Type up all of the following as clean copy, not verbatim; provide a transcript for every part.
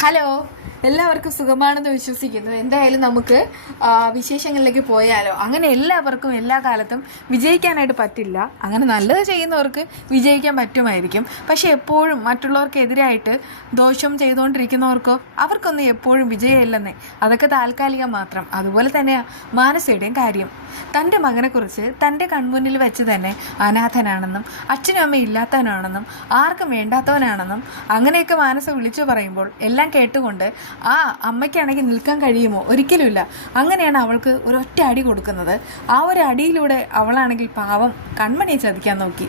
Hello, എല്ലാവർക്കും സുഖമാണെന്ന് വിശ്വസിക്കുന്നു. എന്തായാലും നമുക്ക് വിശേഷങ്ങളിലേക്ക് പോയാലോ. അങ്ങനെ എല്ലാവർക്കും എല്ലാ കാലത്തും വിജയിക്കാനായിട്ട് പറ്റില്ല. അങ്ങനെ നല്ലത് ചെയ്യുന്നവർക്ക് വിജയിക്കാൻ പറ്റുമായിരിക്കും. പക്ഷെ എപ്പോഴും മറ്റുള്ളവർക്കെതിരായിട്ട് ദോഷം ചെയ്തുകൊണ്ടിരിക്കുന്നവർക്കോ അവർക്കൊന്നും എപ്പോഴും വിജയമില്ലെന്നേ. അതൊക്കെ താൽക്കാലികം മാത്രം. അതുപോലെ തന്നെയാണ് മാനസയുടെയും കാര്യം. തൻ്റെ മകനെക്കുറിച്ച് തൻ്റെ കൺമുന്നിൽ വെച്ച് തന്നെ അനാഥനാണെന്നും അച്ഛനും അമ്മയും ഇല്ലാത്തവനാണെന്നും ആർക്കും വേണ്ടാത്തവനാണെന്നും അങ്ങനെയൊക്കെ മാനസ വിളിച്ചു പറയുമ്പോൾ എല്ലാം കേട്ടുകൊണ്ട് ആ അമ്മയ്ക്കാണെങ്കിൽ നിൽക്കാൻ കഴിയുമോ? ഒരിക്കലുമില്ല. അങ്ങനെയാണ് അവൾക്ക് ഒരൊറ്റ അടി കൊടുക്കുന്നത്. ആ ഒരു അടിയിലൂടെ അവളാണെങ്കിൽ പാവം കൺമണിയെ ചതിക്കാൻ നോക്കി.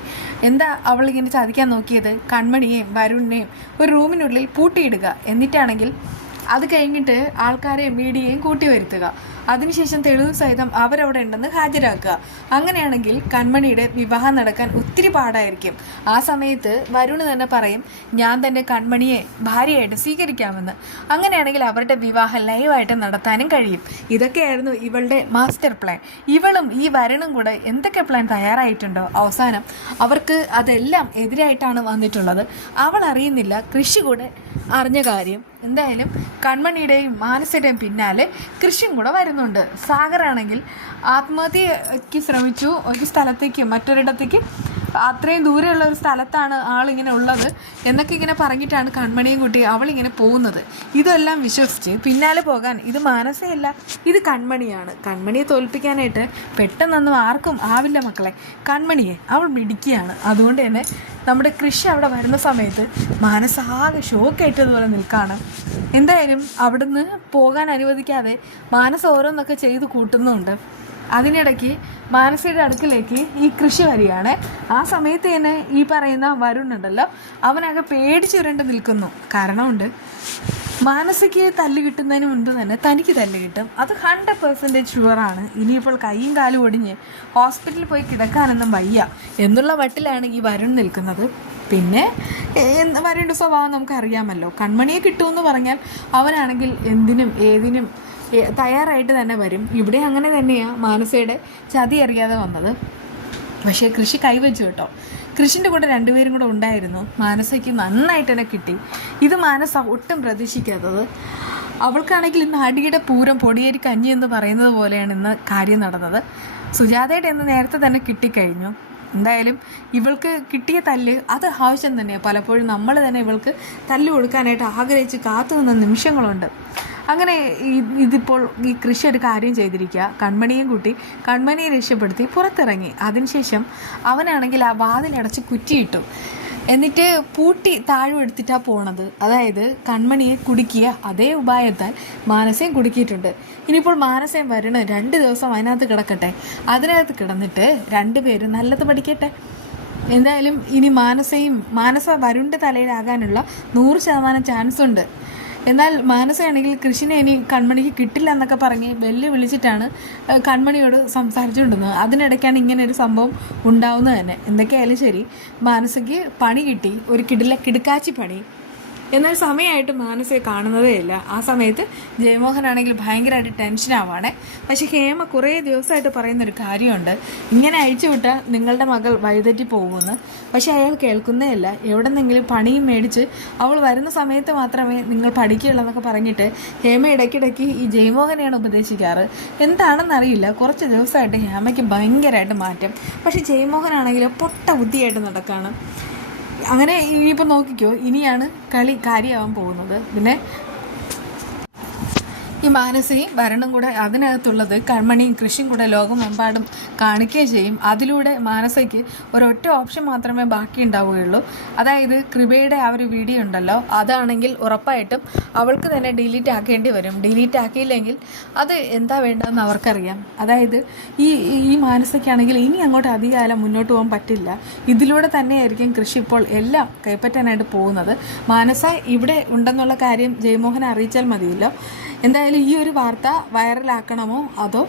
എന്താ അവളിങ്ങനെ ചതിക്കാൻ നോക്കിയത്? കൺമണിയെയും വരുണിനെയും ഒരു റൂമിനുള്ളിൽ പൂട്ടിയിടുക. എന്നിട്ടാണെങ്കിൽ അത് കഴിഞ്ഞിട്ട് ആൾക്കാരെയും മീഡിയയും കൂട്ടി വരുത്തുക. അതിനുശേഷം തെളിവ് സഹിതം അവരവിടെ ഉണ്ടെന്ന് ഹാജരാക്കുക. അങ്ങനെയാണെങ്കിൽ കൺമണിയുടെ വിവാഹം നടക്കാൻ ഒത്തിരി പാടായിരിക്കും. ആ സമയത്ത് വരുണ് തന്നെ പറയും, ഞാൻ തന്നെ കൺമണിയെ ഭാര്യയായിട്ട് സ്വീകരിക്കാമെന്ന്. അങ്ങനെയാണെങ്കിൽ അവരുടെ വിവാഹം ലൈവായിട്ട് നടത്താനും കഴിയും. ഇതൊക്കെയായിരുന്നു ഇവളുടെ മാസ്റ്റർ പ്ലാൻ. ഇവളും ഈ വരുണും കൂടെ എന്തൊക്കെ പ്ലാൻ തയ്യാറായിട്ടുണ്ടോ അവസാനം അവർക്ക് അതെല്ലാം എതിരായിട്ടാണ് വന്നിട്ടുള്ളത്. അവൾ അറിയുന്നില്ല, കൃഷി കൂടെ അറിഞ്ഞ കാര്യം. എന്തായാലും കൺമണിയുടെയും മാനസയുടെയും പിന്നാലെ കൃഷിയും കൂടെ വരുന്നുണ്ട്. സാഗറാണെങ്കിൽ ആത്മഹത്യക്ക് ശ്രമിച്ചു. ഒരു സ്ഥലത്തേക്ക് മറ്റൊരിടത്തേക്ക് അത്രയും ദൂരെയുള്ള ഒരു സ്ഥലത്താണ് ആളിങ്ങനെ ഉള്ളത് എന്നൊക്കെ ഇങ്ങനെ പറഞ്ഞിട്ടാണ് കൺമണിയും കുട്ടി അവളിങ്ങനെ പോകുന്നത്. ഇതെല്ലാം വിശ്വസിച്ച് പിന്നാലെ പോകാൻ ഇത് മാനസയല്ല, ഇത് കൺമണിയാണ്. കൺമണിയെ തോൽപ്പിക്കാനായിട്ട് പെട്ടെന്നൊന്നും ആർക്കും ആവില്ല മക്കളെ. കൺമണിയെ അവൾ മിടിക്കുകയാണ്. അതുകൊണ്ട് തന്നെ നമ്മുടെ കൃഷി അവിടെ വരുന്ന സമയത്ത് മാനസാകെ ഷോക്കേറ്റതുപോലെ നിൽക്കുകയാണ്. എന്തായാലും അവിടുന്ന് പോകാൻ അനുവദിക്കാതെ മാനസ ഓരോന്നൊക്കെ ചെയ്ത് കൂട്ടുന്നുണ്ട്. അതിനിടയ്ക്ക് മാനസയുടെ അടുക്കിലേക്ക് ഈ കൃഷി വരികയാണ്. ആ സമയത്ത് തന്നെ ഈ പറയുന്ന വരുണുണ്ടല്ലോ, അവനൊക്കെ പേടിച്ചുരണ്ട് നിൽക്കുന്നു. കാരണമുണ്ട്, മാനസയ്ക്ക് തല്ല് കിട്ടുന്നതിന് മുൻപ് തന്നെ തനിക്ക് തല്ല് കിട്ടും. അത് 100% ഷുവറാണ്. ഇനിയിപ്പോൾ കൈയും കാലും ഒടിഞ്ഞ് ഹോസ്പിറ്റലിൽ പോയി കിടക്കാനൊന്നും വയ്യ എന്നുള്ള മട്ടിലാണ് ഈ വരുൺ നിൽക്കുന്നത്. പിന്നെ വരുണിൻ്റെ സ്വഭാവം നമുക്കറിയാമല്ലോ. കൺമണിയെ കിട്ടുമെന്ന് പറഞ്ഞാൽ അവനാണെങ്കിൽ എന്തിനും ഏതിനും തയ്യാറായിട്ട് തന്നെ വരും. ഇവിടെ അങ്ങനെ തന്നെയാണ് മാനസയുടെ ചതി അറിയാതെ വന്നത്. പക്ഷേ കൃഷി കൈവച്ചു കേട്ടോ. കൃഷിൻ്റെ കൂടെ രണ്ടുപേരും കൂടെ ഉണ്ടായിരുന്നു. മാനസയ്ക്ക് നന്നായിട്ട് തന്നെ കിട്ടി. ഇത് മാനസ ഒട്ടും പ്രതീക്ഷിക്കാത്തത്. അവൾക്കാണെങ്കിൽ ഇന്ന് അടിയുടെ പൂരം പൊടിയേരി കഞ്ഞി എന്ന് പറയുന്നത് പോലെയാണ് ഇന്ന് കാര്യം നടന്നത്. സുജാതയുടെ എന്ന് നേരത്തെ തന്നെ കിട്ടിക്കഴിഞ്ഞു. എന്തായാലും ഇവൾക്ക് കിട്ടിയ തല്ല് അത് ആവശ്യം തന്നെയാണ്. പലപ്പോഴും നമ്മൾ തന്നെ ഇവൾക്ക് തല്ല് കൊടുക്കാനായിട്ട് ആഗ്രഹിച്ച് കാത്തു നിന്ന നിമിഷങ്ങളുണ്ട്. അങ്ങനെ ഇതിപ്പോൾ ഈ കൃഷി ഒരു കാര്യം ചെയ്തിരിക്കുക. കൺമണിയും കൂട്ടി കൺമണിയെ രക്ഷപ്പെടുത്തി പുറത്തിറങ്ങി. അതിനുശേഷം അവനാണെങ്കിൽ ആ വാതിലടച്ച് കുറ്റിയിട്ടു. എന്നിട്ട് പൂട്ടി താഴെ എടുത്തിട്ടാണ് പോണത്. അതായത് കൺമണിയെ കുടുക്കിയ അതേ ഉപായത്താൽ മാനസയും കുടുക്കിയിട്ടുണ്ട്. ഇനിയിപ്പോൾ മാനസയും വരണം 2 ദിവസം അതിനകത്ത് കിടക്കട്ടെ. അതിനകത്ത് കിടന്നിട്ട് രണ്ടുപേരും നല്ലത് പഠിക്കട്ടെ. എന്തായാലും ഇനി മാനസ വരുണിൻ്റെ തലയിലാകാനുള്ള 100% ചാൻസ് ഉണ്ട്. എന്നാൽ മാനസയാണെങ്കിൽ കൃഷിനെ ഇനി കൺമണിക്ക് കിട്ടില്ല എന്നൊക്കെ പറഞ്ഞ് വിളിച്ചിട്ടാണ് കൺമണിയോട് സംസാരിച്ചുകൊണ്ടിരുന്നത്. അതിനിടയ്ക്കാണ് ഇങ്ങനെ ഒരു സംഭവം ഉണ്ടാവുന്നത് തന്നെ. എന്തൊക്കെയായാലും ശരി, മാനസയ്ക്ക് പണി കിട്ടി, ഒരു കിടുക്കാച്ചി പണി. എന്നാൽ സമയമായിട്ട് മാനസയെ കാണുന്നതേ ഇല്ല. ആ സമയത്ത് ജയമോഹനാണെങ്കിൽ ഭയങ്കരമായിട്ട് ടെൻഷനാവാണേ. പക്ഷെ ഹേമ കുറേ ദിവസമായിട്ട് പറയുന്നൊരു കാര്യമുണ്ട്, ഇങ്ങനെ അഴിച്ചുവിട്ടാൽ നിങ്ങളുടെ മകൾ വഴിതെറ്റി പോകുമെന്ന്. പക്ഷെ അയാൾ കേൾക്കുന്നേ ഇല്ല. എവിടെന്നെങ്കിലും പണിയും മേടിച്ച് അവൾ വരുന്ന സമയത്ത് മാത്രമേ നിങ്ങൾ പഠിക്കുകയുള്ളൂ എന്നൊക്കെ പറഞ്ഞിട്ട് ഹേമ ഇടയ്ക്കിടയ്ക്ക് ഈ ജയമോഹനെയാണ് ഉപദേശിക്കാറ്. എന്താണെന്നറിയില്ല, കുറച്ച് ദിവസമായിട്ട് ഹേമയ്ക്ക് ഭയങ്കരമായിട്ട് മാറ്റം. പക്ഷെ ജയമോഹനാണെങ്കിൽ പൊട്ട ബുദ്ധിയായിട്ട് നടക്കുകയാണ്. അങ്ങനെ ഇനിയിപ്പോൾ നോക്കിക്കോ, ഇനിയാണ് കളി കാര്യമാവാൻ പോകുന്നത്. പിന്നെ ഈ മാനസയും ഭരണവും കൂടെ അതിനകത്തുള്ളത് കൺമണിയും കൃഷിയും കൂടെ ലോകമെമ്പാടും കാണിക്കുകയും ചെയ്യും. അതിലൂടെ മാനസയ്ക്ക് ഒരൊറ്റ ഓപ്ഷൻ മാത്രമേ ബാക്കി ഉണ്ടാവുകയുള്ളൂ. അതായത് കൃപയുടെ ആ ഒരു വീഡിയോ ഉണ്ടല്ലോ, അതാണെങ്കിൽ ഉറപ്പായിട്ടും അവൾക്ക് തന്നെ ഡിലീറ്റ് ആക്കേണ്ടി വരും. ഡിലീറ്റ് ആക്കിയില്ലെങ്കിൽ അത് എന്താ വേണ്ടതെന്ന് അവർക്കറിയാം. അതായത് ഈ മാനസയ്ക്കാണെങ്കിൽ ഇനി അങ്ങോട്ട് അധികകാലം മുന്നോട്ട് പോകാൻ പറ്റില്ല. ഇതിലൂടെ തന്നെയായിരിക്കും കൃഷി ഇപ്പോൾ എല്ലാം കൈപ്പറ്റാനായിട്ട് പോകുന്നത്. മാനസ ഇവിടെ ഉണ്ടെന്നുള്ള കാര്യം ജയമോഹനെ അറിയിച്ചാൽ മതിയല്ലോ. എന്തായാലും ഈ ഒരു വാർത്ത വൈറലാക്കണമോ അതോ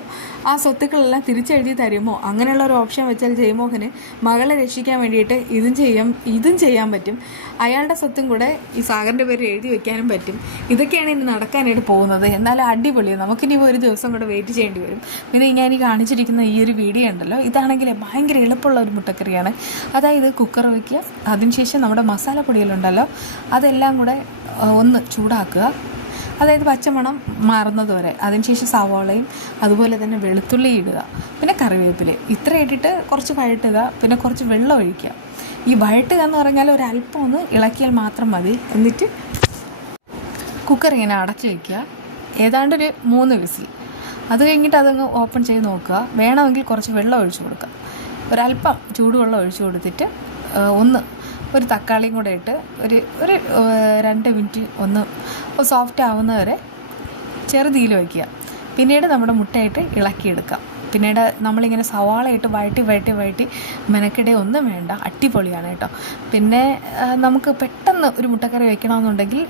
ആ സ്വത്തുക്കളെല്ലാം തിരിച്ചെഴുതി തരുമോ, അങ്ങനെയുള്ള ഒരു ഓപ്ഷൻ വെച്ചാൽ ജയമോഹന് മകളെ രക്ഷിക്കാൻ വേണ്ടിയിട്ട് ഇതും ചെയ്യാൻ പറ്റും. അയാളുടെ സ്വത്തും കൂടെ ഈ സാഗറിൻ്റെ പേര് എഴുതി വെക്കാനും പറ്റും. ഇതൊക്കെയാണ് ഇനി നടക്കാനായിട്ട് പോകുന്നത്. എന്നാലും അടിപൊളിയാണ്. നമുക്കിനി ഒരു ദിവസം കൂടെ വെയിറ്റ് ചെയ്യേണ്ടി വരും. പിന്നെ ഞാൻ ഈ കാണിച്ചിരിക്കുന്ന ഈ ഒരു വീഡിയോ ഉണ്ടല്ലോ, ഇതാണെങ്കിൽ ഭയങ്കര എളുപ്പമുള്ള ഒരു മുട്ടക്കറിയാണ്. അതായത് കുക്കർ വയ്ക്കുക, അതിനുശേഷം നമ്മുടെ മസാലപ്പൊടികളുണ്ടല്ലോ അതെല്ലാം കൂടെ ഒന്ന് ചൂടാക്കുക, അതായത് പച്ചമണം മാറുന്നത് വരെ. അതിനുശേഷം സവാളയും അതുപോലെ തന്നെ വെളുത്തുള്ളി ഇടുക, പിന്നെ കറിവേപ്പില, ഇത്ര ഇട്ടിട്ട് കുറച്ച് വഴട്ടുക, പിന്നെ കുറച്ച് വെള്ളം ഒഴിക്കുക. ഈ വഴട്ടുക എന്ന് പറഞ്ഞാൽ ഒരല്പം ഒന്ന് ഇളക്കിയാൽ മാത്രം മതി. എന്നിട്ട് കുക്കർ ഇങ്ങനെ അടച്ച് വയ്ക്കുക, ഏതാണ്ടൊരു 3 വിസിൽ. അത് കഴിഞ്ഞിട്ട് അതങ്ങ് ഓപ്പൺ ചെയ്ത് നോക്കുക. വേണമെങ്കിൽ കുറച്ച് വെള്ളം ഒഴിച്ചു കൊടുക്കുക, ഒരല്പം ചൂടുവെള്ളം ഒഴിച്ചു കൊടുത്തിട്ട് ഒരു തക്കാളിയും കൂടെ ഇട്ട് ഒരു 2 മിനിറ്റ് ഒന്ന് സോഫ്റ്റ് ആവുന്നവരെ ചെറുതീയിൽ വയ്ക്കുക. പിന്നീട് നമ്മുടെ മുട്ടയിട്ട് ഇളക്കിയെടുക്കാം. പിന്നീട് നമ്മളിങ്ങനെ സവാളയിട്ട് വഴറ്റി മെനക്കിടെ ഒന്നും വേണ്ട, അടിപൊളിയാണ് കേട്ടോ. പിന്നെ നമുക്ക് പെട്ടെന്ന് ഒരു മുട്ടക്കറി വയ്ക്കണമെന്നുണ്ടെങ്കിൽ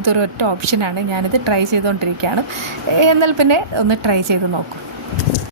ഇതൊരു ഒറ്റ ഓപ്ഷനാണ്. ഞാനിത് ട്രൈ ചെയ്തുകൊണ്ടിരിക്കുകയാണ്. എന്നാൽ പിന്നെ ഒന്ന് ട്രൈ ചെയ്ത് നോക്കും.